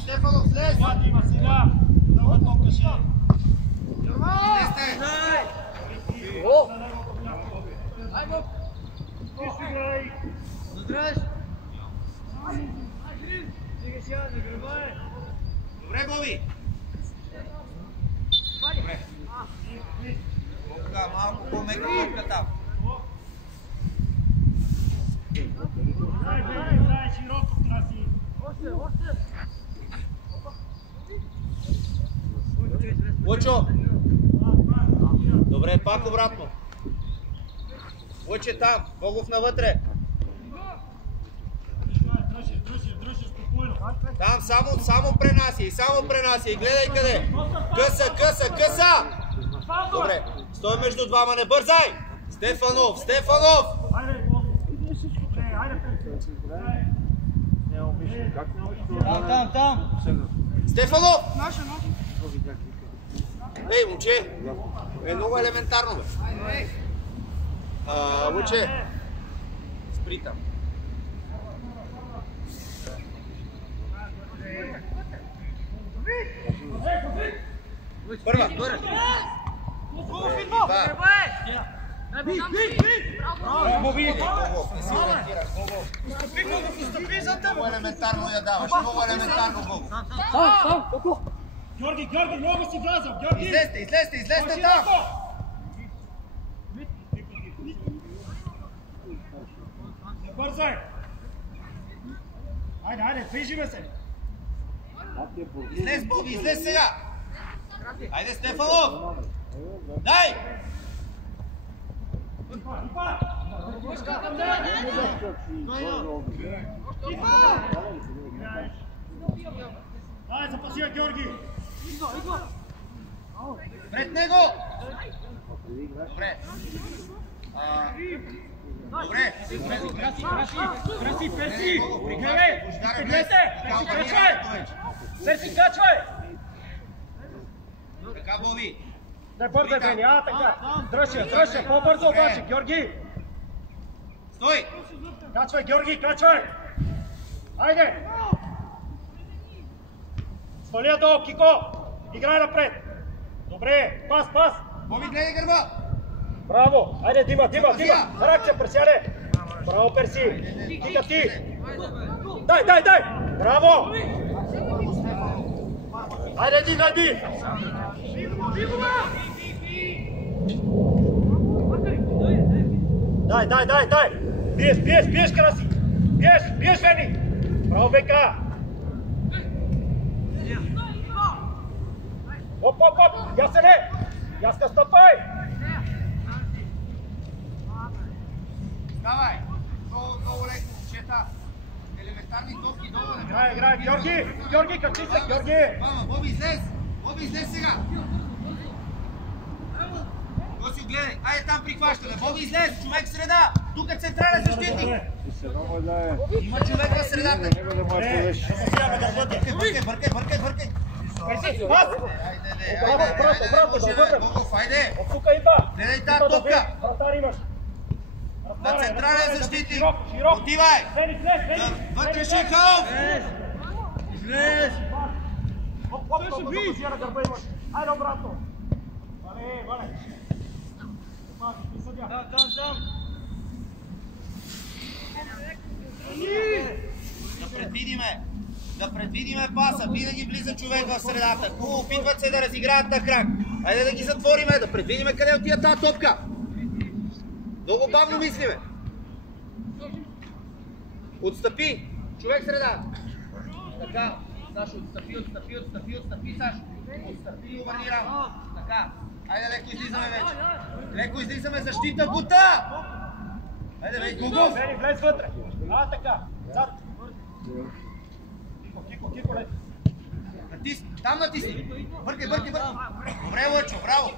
Стефанов, слез! Има сега! Много топка ще е! Добре, Боби! Добре. Топка, малко по-мека топка там. Дай широко, краси! Лъчо! Добре, пак обратно. Лъче там, Богов навътре. Там само пренася и гледай къде. Къса! Добре, стой между двама, не бързай! Стефанов! Там! Стефанов! Ей, момче! Е много елементарно, бе. Лъче! Спри там. Първа! Много елементарно я даваш, много елементарно, Бого. Георги, много си влязал! Излезте там! Не бързай! Айде, движиме се! Излез, Боби, излез сега! Айде, Стефанов! Дай! Дай, запаси я, Георги! Пред него! Добре. Добре. Краси! Перси, качвай! Така, Боби. Не бързай, Бени, така. Дръж я, по-бързо обаче, Георги! Стой! Качвай, Георги, качвай! Айде! Свали я долу, Кико! Играй напред! Добре, пас! Боби, гледай гърба! Браво! Айде, Дима! Харакче, пресяде! Браво, Перси! Кика ти! Дай! Браво! Айде, Ди! Дай! Биеш, Краси! Биеш, Вени! Браво, Века! Оп! Яска, стъпай! Давай! Много леко, момчета! Елементарни топки долу. Играй! Георги, качи се, Георги! Боби, излез сега! Госио, гледай! Айде там прихващаме! Боби, излез! Човек в среда! Тук е централен защитник! Има човек в средата! Бъркай! Богов, айде! Гледай тази топка! На централен защитник! Отивай! Вътрешен халф! Излез! Айде обратно! Вале! Там! Да предвидиме паса, винаги влиза човек в средата. Хубаво, опитват се да разиграят на крак. Айде да ги затвориме, да предвидиме къде отива тази топка. Много бавно мислиме. Отстъпи, човек в средата. Така, Сашо, отстъпи, Сашо. Отстъпи и обърни рамо. Така, айде леко излизаме вече. Леко излизаме, защита бута! Айде, бе, Гугов! Бени, влез вътре! Така, зад! Кико, лети! Там натисни! Бъркай! Добре, Лъчо, браво!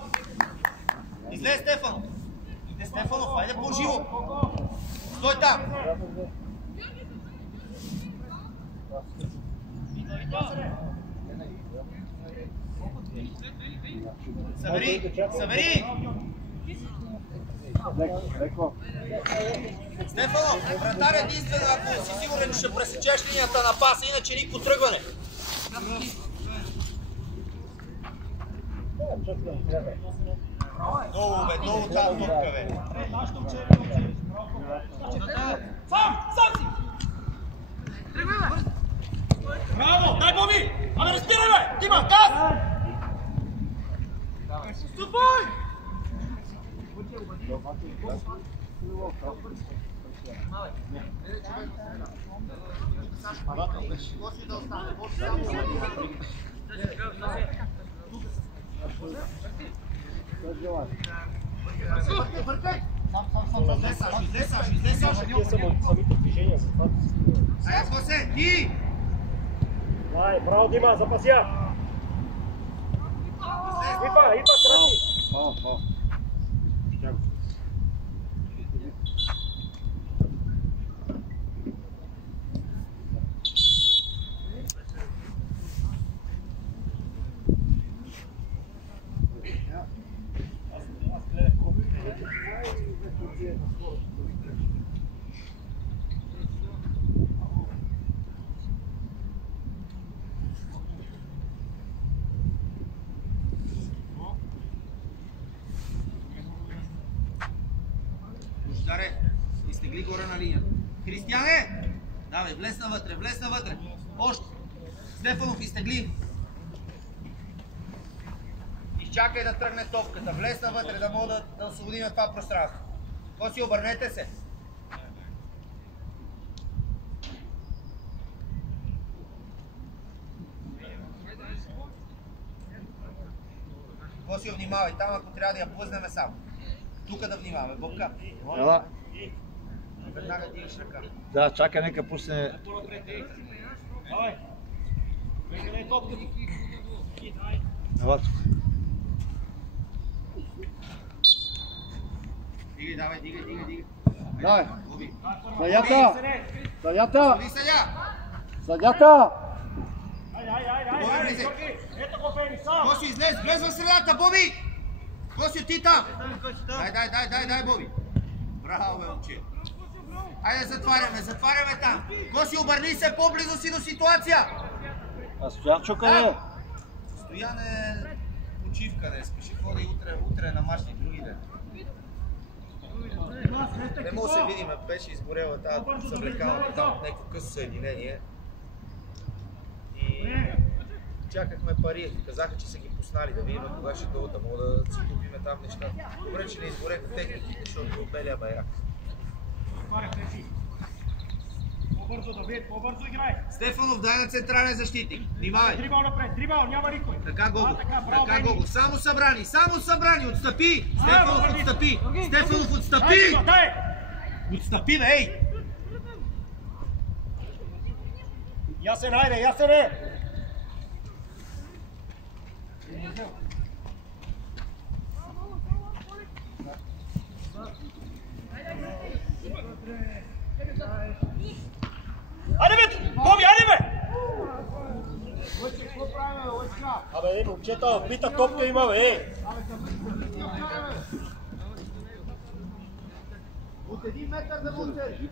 Излез Стефанов! Стефанов, айде по-живо! Стой там! Събери! Събери! Стефанов, вратар единствено, ако си сигурен, че ще пресечеш линията на паса, иначе никакво тръгване. Много, бе, много тази топка, бе. Сам си! Браво, дай Боби! Абе, респирай, бе! Дима, газ! Ступай! Браво, Дима, запася! Ипа, краси! Изтегли горе на линията. Християне! Давай, влезна вътре. Още. Стефанов, изтегли. Изчакай да тръгне топката. Влезна вътре, да мога да освободим това пространство. Коси, обърнете се. Коси, внимавай. Там, ако трябва да я плъзнеме само. Тук да внимаваме. Бобка. Ела. Веднага дигаш ръка. Да, чакай, нека пусне. Давай! Вегадай топката! Ела. Дигай. Давай. Боби. Съдята! Ходи съдя! Съдята! Айде, Георги! Ето го, Фени, сам! Коси, излез в средата, Боби! Коси, ти там! Дай, Боби! Браво, бе, момче! Айде, затваряме там! Коси, обърни се по-близо си до ситуация! А Стоянчо къде? Стоян е почивка днес, ще ходи утре на мачни други ден. Не мога да се видим, беше изгорела тази съблекалната там, някакво късо съединение. И чакахме пари, казаха, че са ги пуснали да видим кога ще дойдат, да мога да си купиме там неща. Добре, че не изгореха техниките, защото от белия байрак. По-бързо, Давид, по-бързо играй! Стефанов, дай на централен защитник. Внимавай! Дрибал напред, дрибал, няма никой! Така, Гого. Само събрани, отстъпи! Стефанов, отстъпи! Стефанов, отстъпи! Отстъпи, бе, ей! Ясен, айде, ясен е! Айде, бе! Боби, айде, бе! Абе, момчета, опита топка има, бе! От 1 метър да му отсери.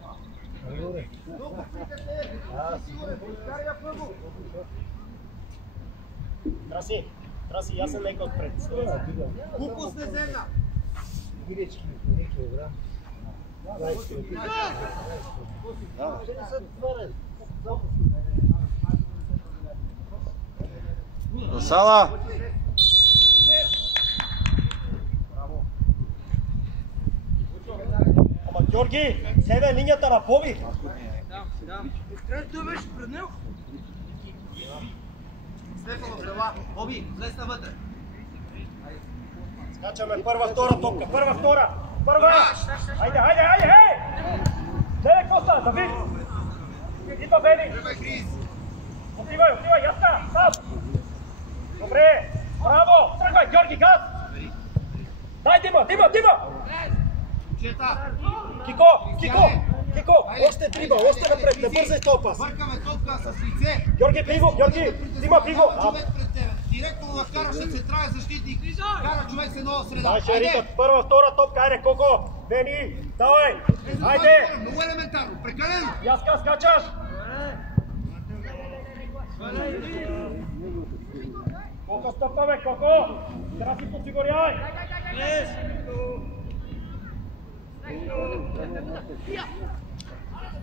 Много питате, сигурен, изкарай я първо. Траси, ясен нека отпред. Купус не земна. Сала! Ама, Георги, седе линията на Боби! Да. Той беше пред него. Стефанов, дела. Боби, влез навътре. Скачаме първа, втора топка. Първа! Айде, хей! Гледай, какво става, Давид! Идва Бени! Отивай, ясна! Сам! Добре! Браво! Тръгвай, Георги, газ! Дай, Дима! Чета! Кико! Кико, още дриба, още напред, не бързай този пас. Бъркаме топка с лице. Георги, приго, Георги, Дима, приго. Човек пред тебе. Директно да вкараш централен защитник. Кара човек с едно среда. Дай ще ритат, първа, втора топка, айде, Коко, Вени, давай, айде. Много елементарно, прекалено. Яска, скачаш. Коко, стопаме, Коко. Трябва си подсигуряй.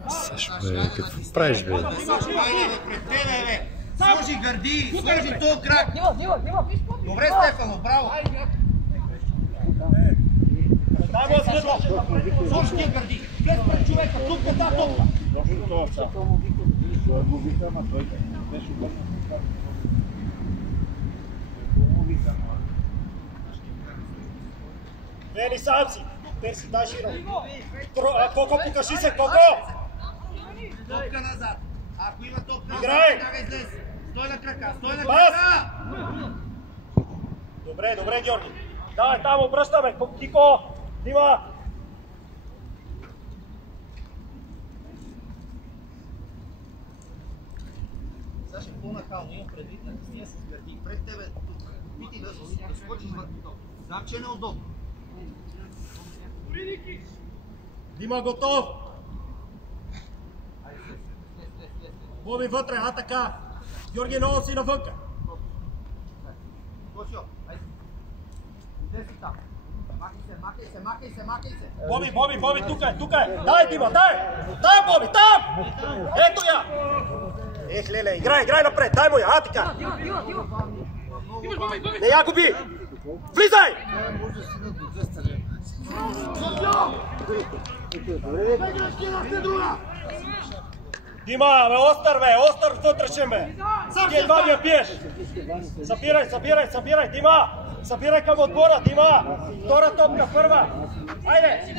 Сашо, бе, какво правиш, бе? Айде, пред тебе, бе. Сложи гърди, сложи този крак. Добре, Стефано, браво. Дай му светло. Сложи тия гърди. Без пред човека, тук е тази топка. Вени сам си. Перси, дай широ. Коко, покажи се, Коко. Топка назад. Ако има топка назад, Играй! веднага излез. Стой на крака, стой на Пас! крака! Добре, добре, Георги. Давай, там обръщаме. Кико, Дима. Саша, по-нахално имам предвид на тесния с гърди. Пред тебе тук. Пити да скочиш върху топка. Знам, че е неудобно. Дима готов. Боби вътре, а така. Георги, много си навънка. Кошо, айде. Излез си там. Махай се. Боби, тук е. Дай, Дима, дай. Дай, Боби, там. Ето я. Ех, леле, играй напред. Дай му я, а така. Не я губи. Влизай. Дима, остър вътрешен, бе. Ти едва ми я пиеш. Събирай, Дима. Събирай към отбора, Дима. Втора топка, първа. Айде.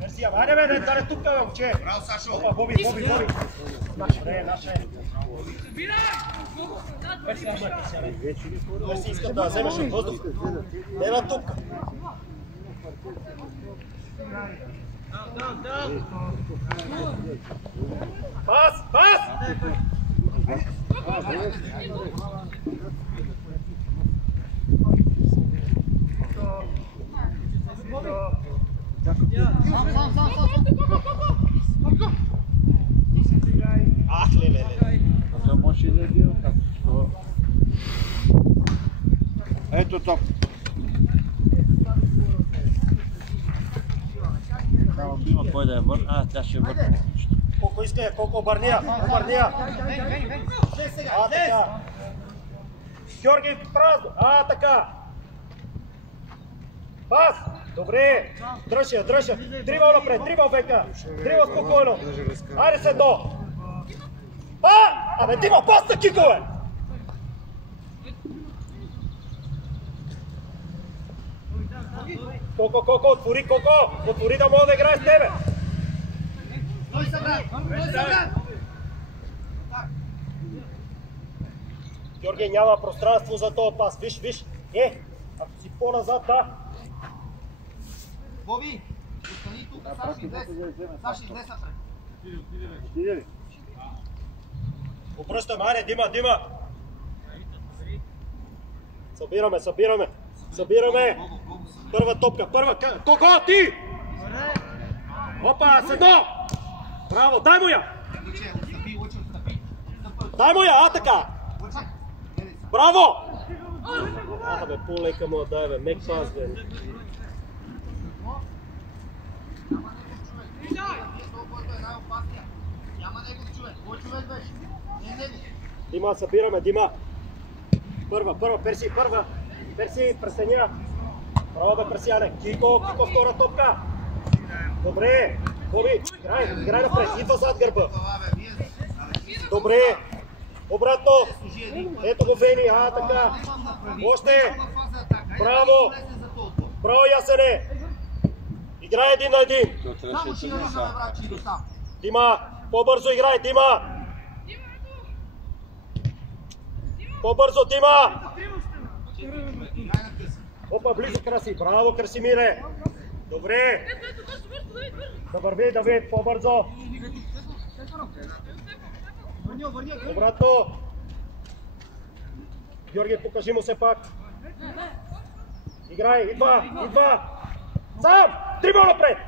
Мерси, айде, бе, да не тук, бе, момче. Браво, Сашо. Боби. Наша е. Мерси, искат да вземеш от въздух. Не на топка. Пас! Ах, леле. Ето топ. Има кой да я върне. Тя ще върне. Колко иска я, колко обърния. А, така. Георги, празно. А, така. Пас. Добре. Дръж я. Дрибал напред, дрибал века. Дрибал спокойно. Айде се едно. Абе, Дима, пас на кикове. Коко, отвори да мога да играе с тебе. Стой събрат. Георги, няма пространство за този пас. Виж. Ако си по-назад, да. Боби, остани тук, Саш излез напред. Обръщаме, айде, Дима. Събираме. Първа топка, Коко, ти! Опа, седно! Браво, дай му я! Дай му я, а така! Браво! Бе, по-лека му дай, бе, мек пас, бе. Дима, събираме, Дима. Първа, Перси, пресеня. Браво, бе, Персияне. Кико, втора топка. Добре, Боби, играй напред, идва зад гърба. Добре, обратно. Ето го Вени, така. Още. Браво, Ясене. Играй един на един. Дима, по-бързо играй, Дима. По-бързо, Дима. Опа, близо Краси. Браво, Красимире. Добре. Добър ви, Давид, по-бързо. Обратно. Георги, покажи му се пак. Играй, идва. Сам! Дрибъл напред!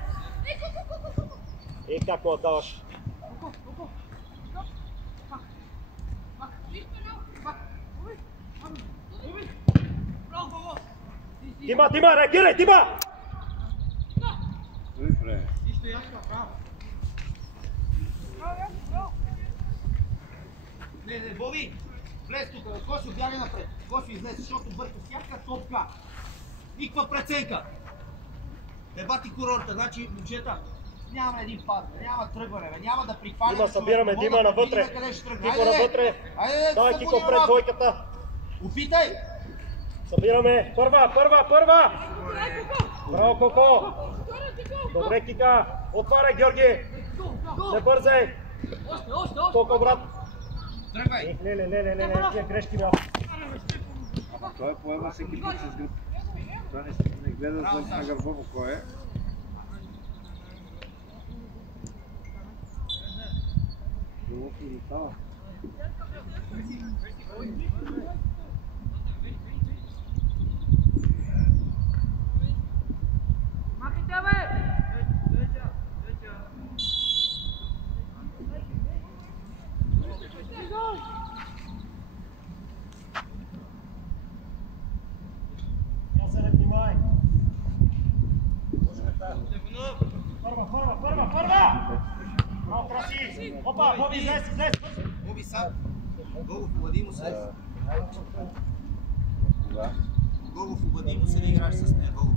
И как му отдаваш? Дима, реагирай, Дима! Не, Боби! Влез тук, Косио бяга напред. Косио излез, защото бърка всяка топка. Никаква преценка. Ебати курорта, значи момчета. Няма един пас, няма тръгване, няма да прихваляме. Дима, събираме Дима навътре. Кико навътре. Давай Кико пред двойката. Опитай! Събираме. Първа! Браво, Коко! Добре, Кика! Отваряй, Георги! Не бързай! Коко, брат! Тръгвай! Не, тия грешки бях. Ама той поема всеки път с гръб. Той не гледа на гърба му кой е. Долото и става. Първа! Много краси! Опа, Боби, излез! Боби сам. Гогов, обади му се. Гогов, обади му се да играш с нея. Гогов.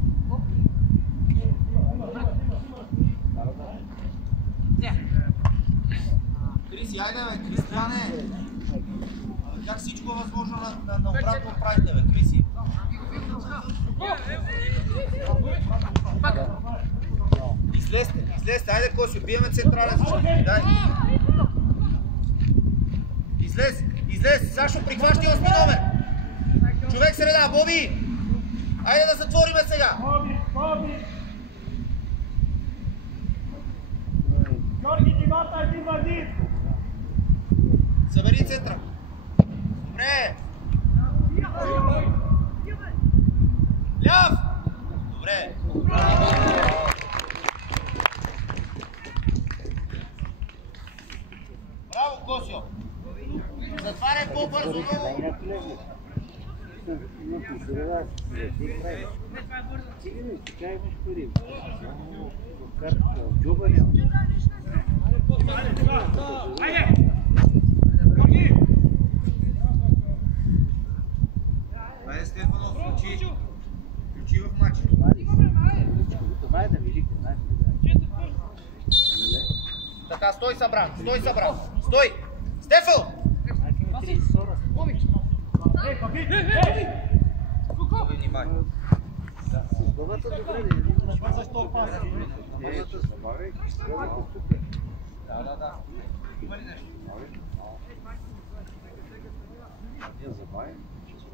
Криси, айде бе, Кристияне! Как всичко е възможно на обратно правите бе, Криси? Излезте, айде Косио, биеме централен защитник, дай! Излез, Сашо, прихващи 8 номер! Човек среда, Боби! Айде да затвориме сега! Боби! Георги, Димата, един в един! Събери центъра! Добре! Ляв! Добре! Браво, Косио! Затваряй по-бързо много! Айде, Стефанов, включи в матча. Така, стой събран! Стой! Стефан! Внимание. Да. Има ли нещо?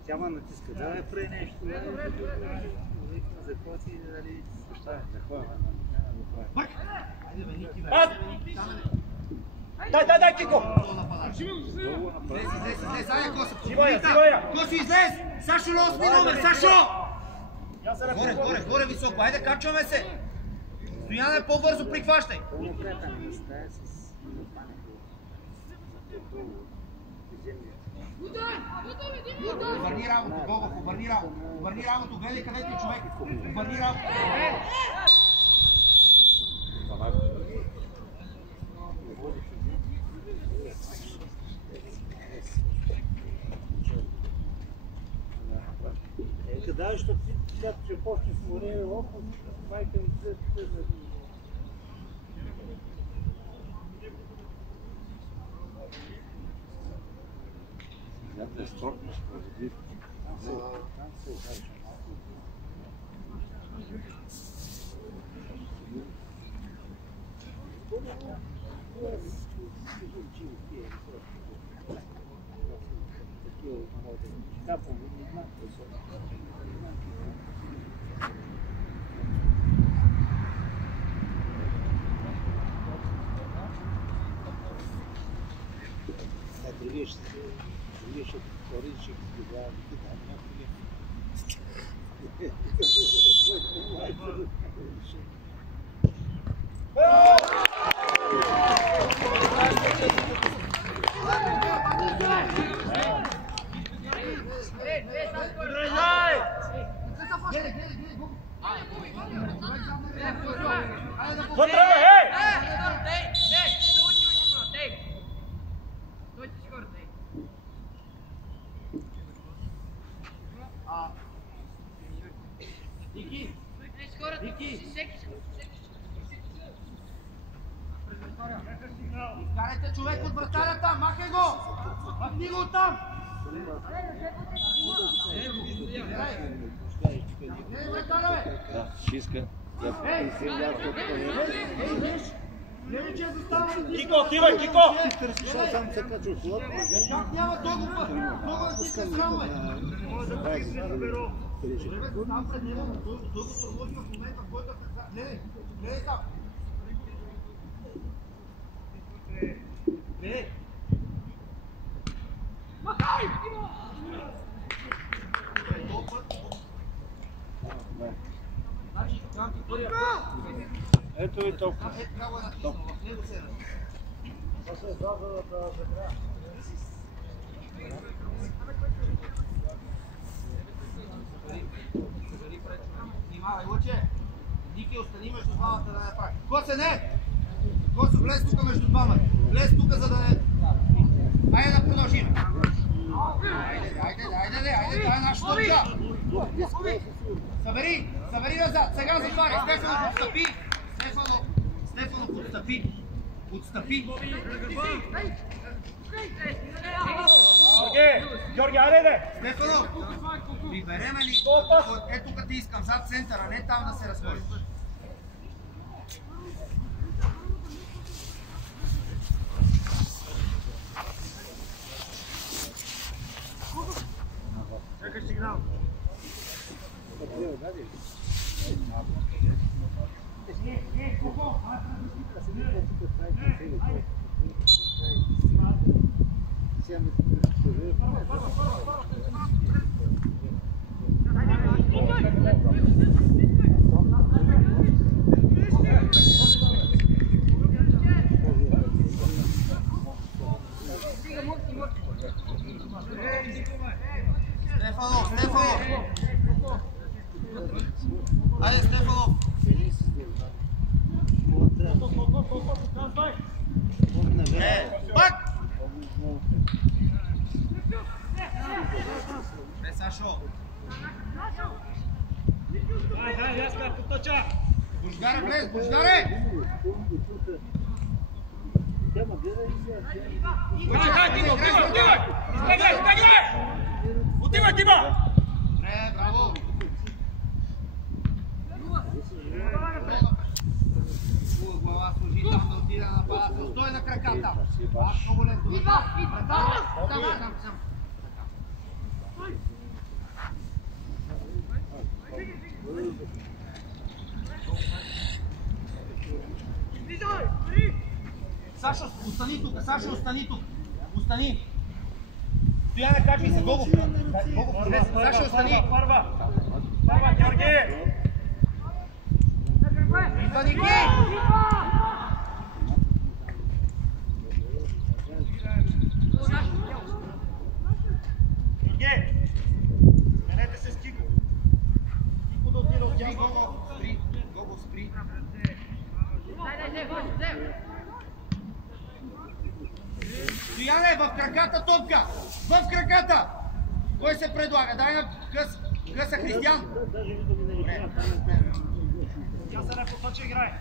Тя ма натиска, да прави нещо. Захвати, дали... Дай, Кико! Излез, айде, Коса! Взимай! Коси, излез! Сашо на 8 номер, Сашо! Горе, високо, айде, качваме се! Стояне, по-бързо прихващай! Обърни работа, Гогов, обърни работа, гледай къде ти човек, обърни работа. Да, защото когато ще почне с море, лопо, майка ми се да е стортно справедливо. Грешат Оричек, Изкарайте човек от вратарята, махай го! Махни го оттам! Шиска. Кико, отивай, Кико! Как няма толкова? Много да ти се срамва! Там пред него, той го сложи в момента, в който е... Гледай там! Гледай! Махай! Ето и толкова. Внимавай, Луче! Ники, остани между двамата да не прави. Косе, не! Косе, влез тук между двамата. Влез тук, за да не... Айде да продължим. Айде, това е наша точка. Събери назад, сега затваря. Стефано подстъпи. Стефано подстъпи. Георги, айде! Стефано, прибереме ли? Ето тук ти искам, зад центъра, не там да се разходиш. Чакай сигнал. Стефано! Айде, Стефано! Пак! Бе, Сашо! Дай, Яска, поточа! Бождаре, влез, Бождаре! Отивай, Дима! Добре, браво! Глава служи там да отида на нападател. Стой на краката! Аз много лесно. Там. Сашо, остани тук. Остани. Стояне, качвай се, Гогов. Сашо, остани. Първа, Георги! Идва Ники! Георги! Менете се с Кико. Кико да отида от тях. Гогов, спри. Стояне, в краката топка! В краката! Кой се предлага? Дай на къса Християн! Тя се не посочи играе.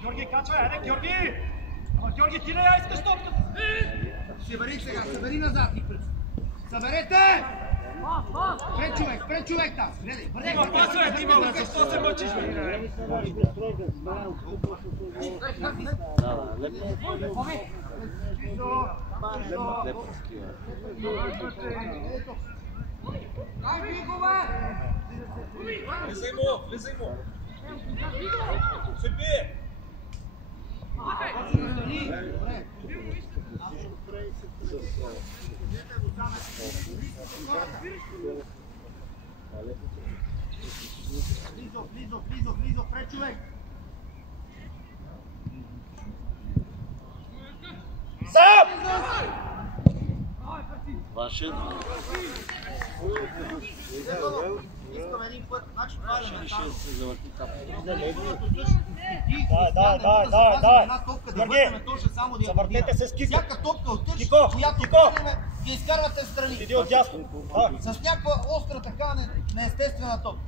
Георги, качвай, айде, Георги! Ама Георги, ти не я искаш топката! Събери сега, събери назад и пред. Съберете! Пред човек там! Гледай, бързай! Дима, пасвай, Дима, защо се мъчиш, бе? Влизай му! Сипи! Ваше. Искам един път, значи това е Ще се завърти там. Завъртете се с Кико. Всяка топка от тъч, която приемаме, ги изкарвате страни. Иди от дясно. С някаква остра така неестествена топка.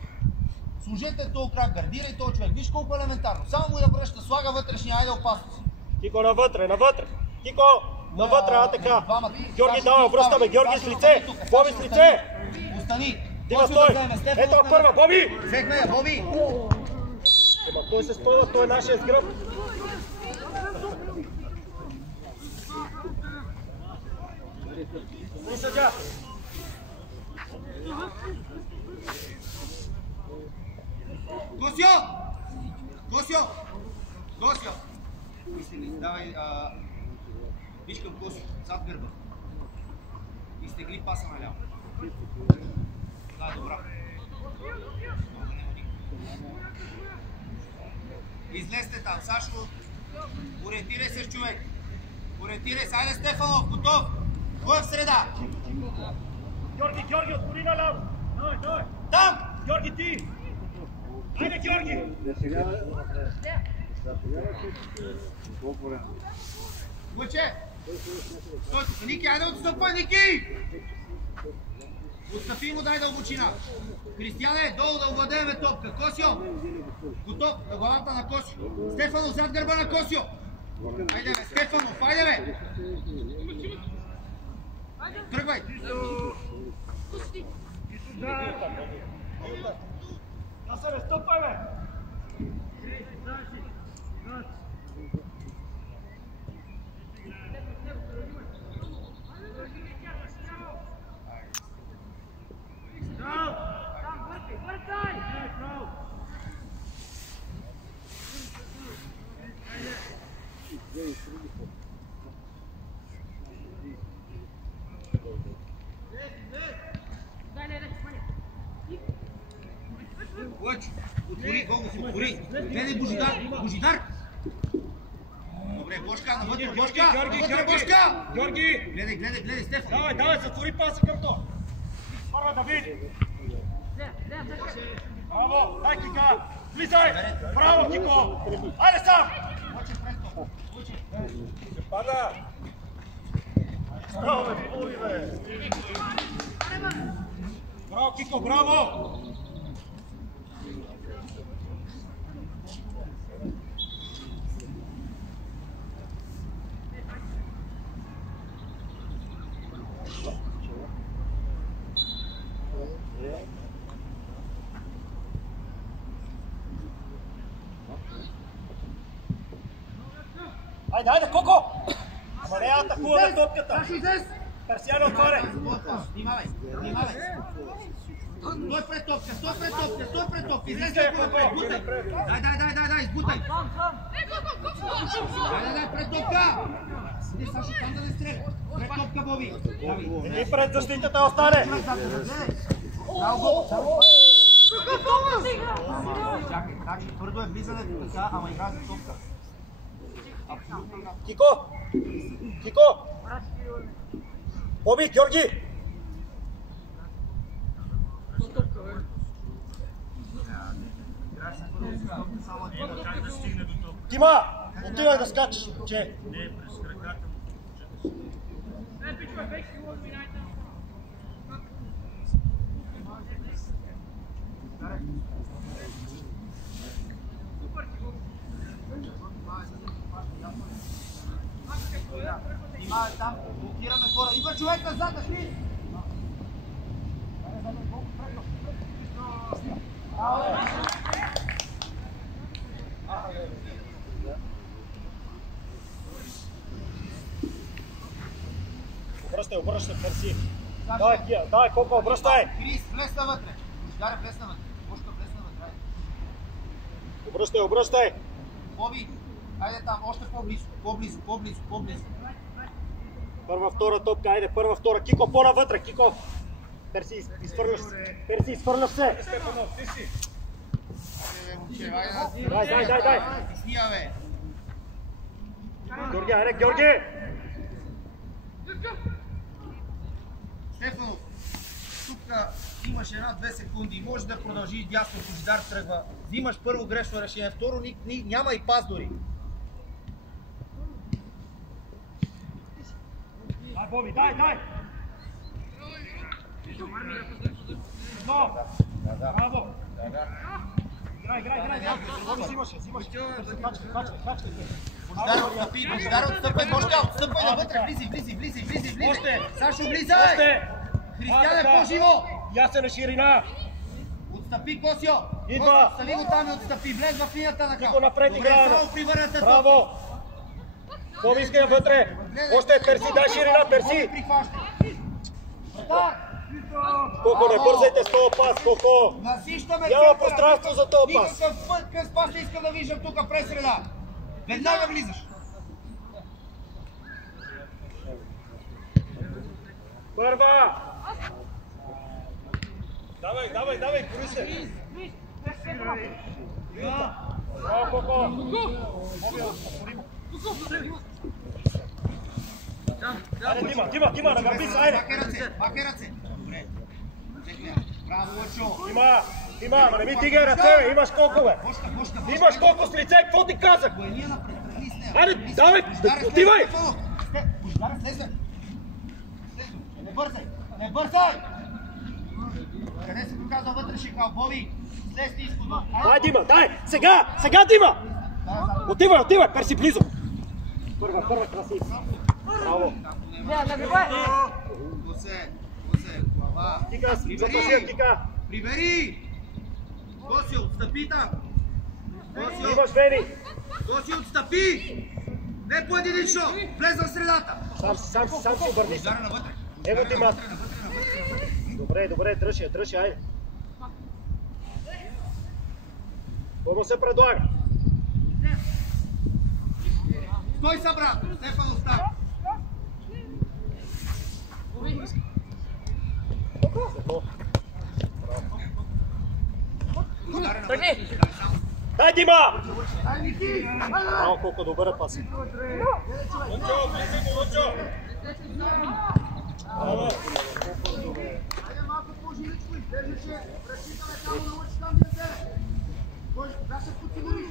Служете този крак, гардирай този човек. Виж колко елементарно. Само му я връща, слага вътрешния, айде опасност. Кико навътре, навътре. Кико навътре, така. Георги дава, обръщаме. Георги с лице. Боби с лице. Остани. Дима, стой. Ето първа, Боби. Взехме я, Боби. Ема той се спълва, той е нашия сгръб. И съдя. Госио! Госио! Госио! Изтегли, давай, виж към Госио, зад гърба. Изтегли паса наляво. Да, добра. Излезте там, Сашко. Ориентирай се с човек. Ориентирай се, айде Стефанов, готов. Кой е в среда? Георги, отвори наляво. Давай. Там! Георги, ти. Айде, Георги. Лъче! Стой тук, Ники, айде отстъпвай, Ники! Отстъпи му, дай дълбочина. Християне, долу да овладееме топка. Косио! Готов, на главата на Косио. Стефанов, зад гърба на Косио. Айде бе, Стефанов, айде бе! Тръгвай! Да се не стъпвай, бе! Лъчо, отвори, Гого се отвори. Гледай Божидар, Божидар! Добре, Бошка, навътре, Бошка! Навътре, Бошка! Георги! Гледай, Стефан! Давай, затвори паса към то! Първа да види! Браво, дай Кика! Влизай! Браво, Кико! Айде сам! Се пада! Браво, бе, полуви, бе! Браво, Кико, браво! Айде, Коко! Ама не атакуваме топката! Персияне, отваря! Внимавай! Стой пред топка! Излезе отпред! Дай, избутай! Дай, пред топка! Иди, Саши, там да не стреля! Пред топка, Боби! И пред защитата остане! Чакай, значи твърдо е влизането така, ама игра за топка. Кико! Боби, Георги! Тима! Отивай да скачаш, че? Не, през краката му. Внимавай там, блокираме хора. Идва човек назад, да шли! Обръщай, Перси. Давай, Коко, обръщай! Крис, влез навътре. Божидаре, влез навътре. Бошка, влез навътре. Обръщай! Боби, айде там, още по-близо. Първа, втора топка, айде, първа, втора. Кико, по-навътре, Кико! Перси, изхвърляш се! Перси, изхвърляш се! Стефанов, ти си! Дай! Сния, бе! Георги, айде, Георги! Стефанов, тук имаш 1-2 секунди, може да продължи дясно, Божидар тръгва. Взимаш първо грешно решение, второ няма и пас дори. Дай, Боби, дай! Но! Браво! Играй! Боби, взимаш. Божидар, отстъпай, може да отстъпай навътре, влизай! Сашо, влизай! Християн е по-живо! Ясен на ширина! Отстъпи, Косио! Идва! Остави го там и отстъпи, влез в линията на Ти го напред Добре, играе! само при върната Браво! Боби, искай вътре! Още Перси, дай ширина, Перси! Коко, не бързайте с този пас, Коко! Няма пространство за този пас! Никакъв път къс пас не искам да виждам тук през среда! Веднага влизаш! Първа! Давай, кори се! Браво, Коко! Айде, Дима, на гърби се, айде! Махай ръце! Добре. Браво, Лъчо! Дима, ама не ми тигай ръце, бе, имаш колко, бе! Имаш колко с лице, какво ти казах? Айде, давай, отивай! Божидар, слез! Не бързай! Къде се показва вътрешен кал? Боби! Слез ти изходно! Дай, Дима, дай! Сега, Дима! Отивай, Перси, близо! Първа, красив! Браво! Косе, глава! Кика, запаси, Кика! Прибери! Коси, отстъпи там! Имаш Вени! Коси, отстъпи! Не по единично! Влез в средата! Сам си обърни се! Навътре! Ево Димат! Добре, дръж я, айде! Какво се предлага? Стой са, брат! Стефан остава! Дай, Дима! Браво, колко добър е пас. Айде малко по-жиличко, издържаше, разчитаме само да лъчи там да вземе. Да се подсигуриш.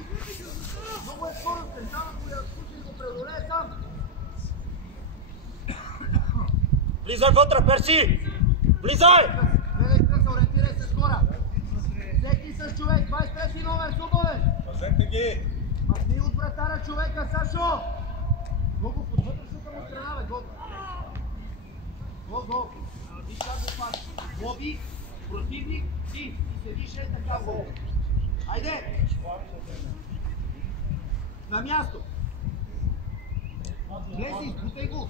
Много е скоро, стенчава, ако я случай го преодолее сам. Влизай вътре, Перси! Влизай! Гледай къса, ориентирай се скоро. Всеки с човек, 23 номер, свободен. Пазете ги! Махни от вратаря човека, Сашо! Гого, под вътрешната му страна, бе, Гого. Гого, виж как го паси. Боби, противник, ти. И седиш е така, Гого. Айде! На място! Влези, изпутай го!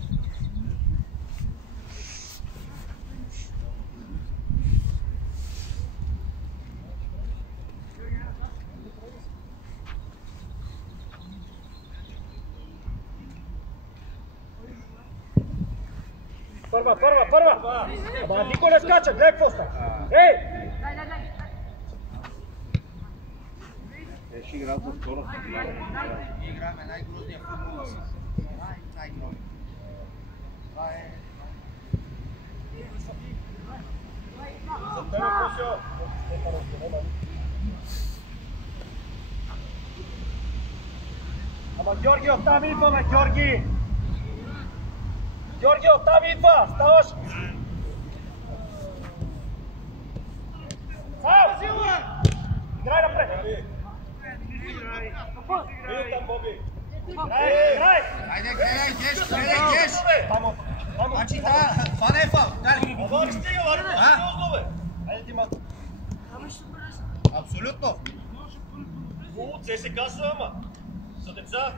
Първа! Ама никой не скача, гледай какво става! Ей! Ще играят за скорост. Ние играме най-грозния футбол. Най-грозния. Това е... За тебе, Косио! Ама Георги оттам идва, бе, Георги! Георги оттам идва! Ставаш! Играй напред! Играй, Боби! Играй! Айде, гледай, геш! Значи това не е фал. Върх стига, върх! Айде ти мато. Абсолютно. Це се казва, ама. За деца.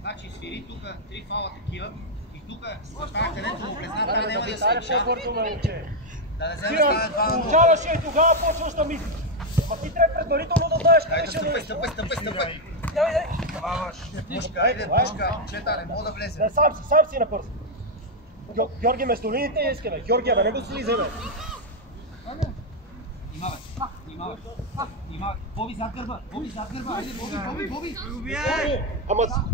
Значи свири тук 3 фала такива и тук става където му влезна, там няма да се решава. Да не вземе стане 2 на 0. Получаваш и тогава почваш да мислиш. Ма ти трябва предварително да знаеш къде ще Стъпай. Айде, пушка, чета, не мога да влезе. Не, сам си напърз. Георги между линиите искаме. Георги, бе, не го слизай, бе. Внимавай. Боби зад гърба. Айде, Боби.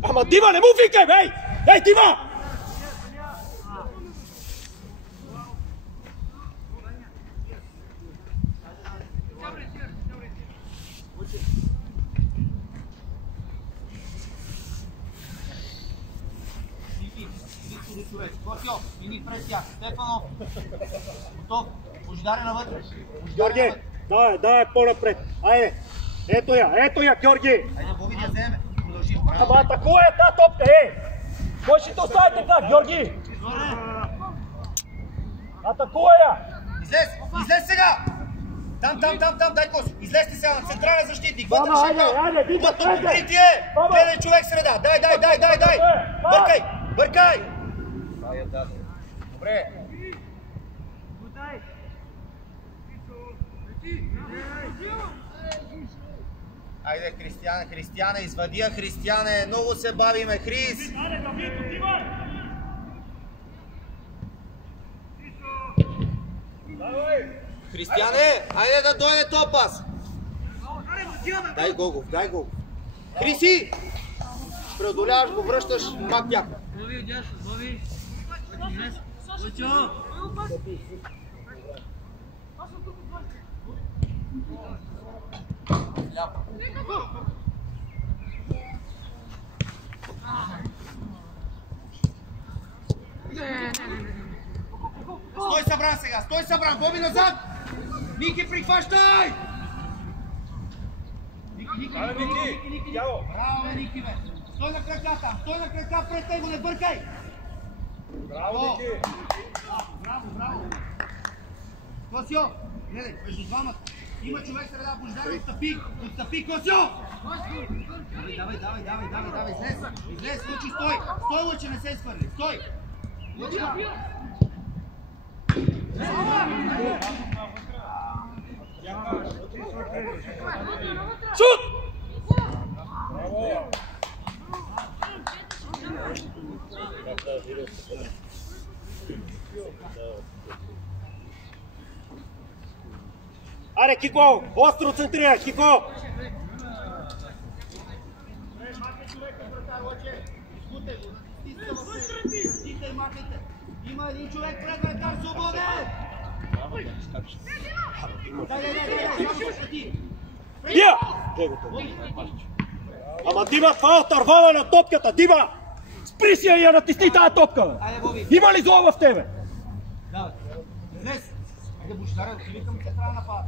Ама Дима, не му викай, бе! Ей, Дима! Скорпио, мини пред тях. Стефанов. Готов. Божидаре навътре. Георги, дай по-напред. Айде. Ето я, Георги. Айде, Боби да вземе. Продължи. Ама атакува е тази топка, Кой ще те остави така, Георги? Атакува я. Излез сега. Там, дай Коси. Излезте сега на централен защитник. Вътре айде, видя, покритие. Гледай човек среда. Дай. Бъркай. Добре. Айде, Християне, извади я, Християне. Много се бавиме, Хрис. Християне, айде да дойде топ пас. Дай Гогов. Хриси! Преодоляваш го, връщаш пак тях. Стой събран, Боби назад! Ники, прихващай! Ники! Браво, Ники, бе! Стой на крака пред него, не бъркай! Браво, Ники! Браво! Косио, гледай, между двамата. Има човек среда, Божидар, отстъпи, Косио! Давай, излез, Лучи, стой, Лучи, не се свърли, стой! Лучи! Шут! Аре, Кико! Остро центрира, Кико! Има един човек пред вратар, свободен! Дия! Ама Дима, това е отървана на топката! Дима! Спри си я натисни тази топка! Има ли зло в тебе? Да, излез! Айде, Божидаре, отиди към централна напад.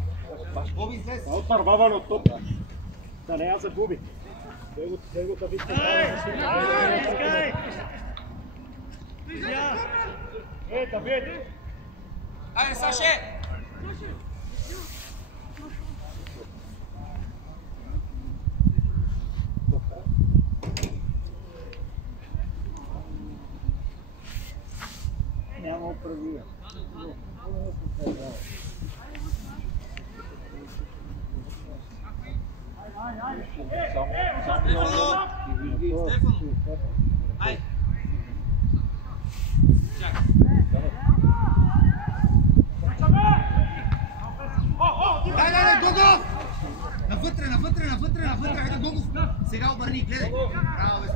Боби, излез! Това е отървана от топка. Да не я загуби. Него да вижте. Давид! Айде, Саше! Няма управление. Стефано! Ай! Чакай! Дай, Гогов! Навътре, айде Гогов! Сега обърни, гледай! Браво, бе,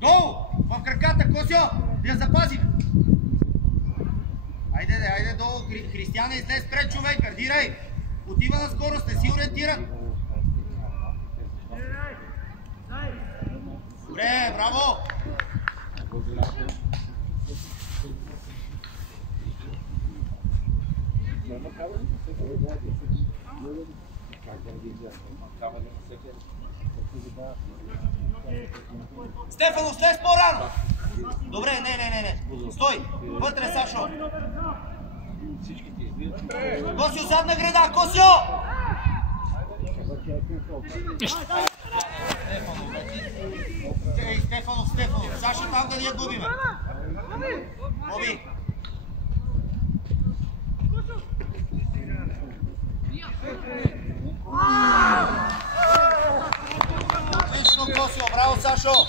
Долу! В краката, Косио! Да я запазим! Айде долу, Християне, излез пред човек, гардирай! Отива на скорост, не си ориентиран! Добре, браво! Стефанов, слез по-рано! Добре, не. Стой! Вътре, Сашо! Косио, задна града! Косио! Стефанов! Сашо, там да ни я губиме! Боби! Отлично, Косио! Браво, Сашо!